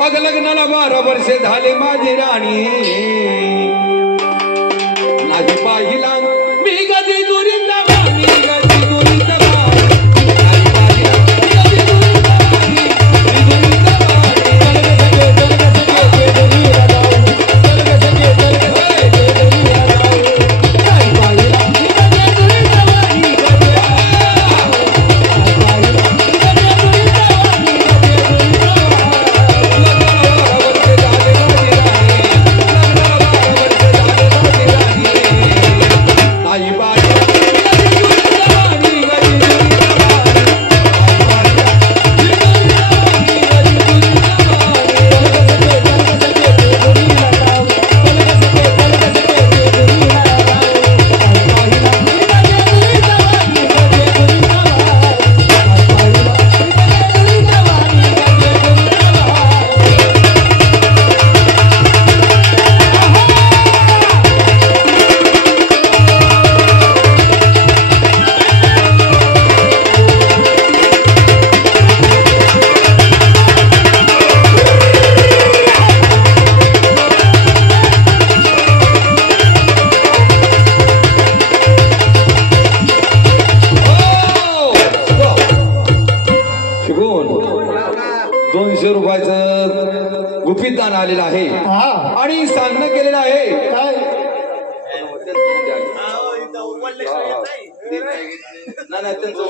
अग लग्नाला बारा वर्षे झाले माझी राणी. नाही पाहिला दोनशे रुपयाचं गुपित दान आलेलं आहे. हा. आणि सांगणं केलेलं आहे. काय? नाही, नाही, त्यांचं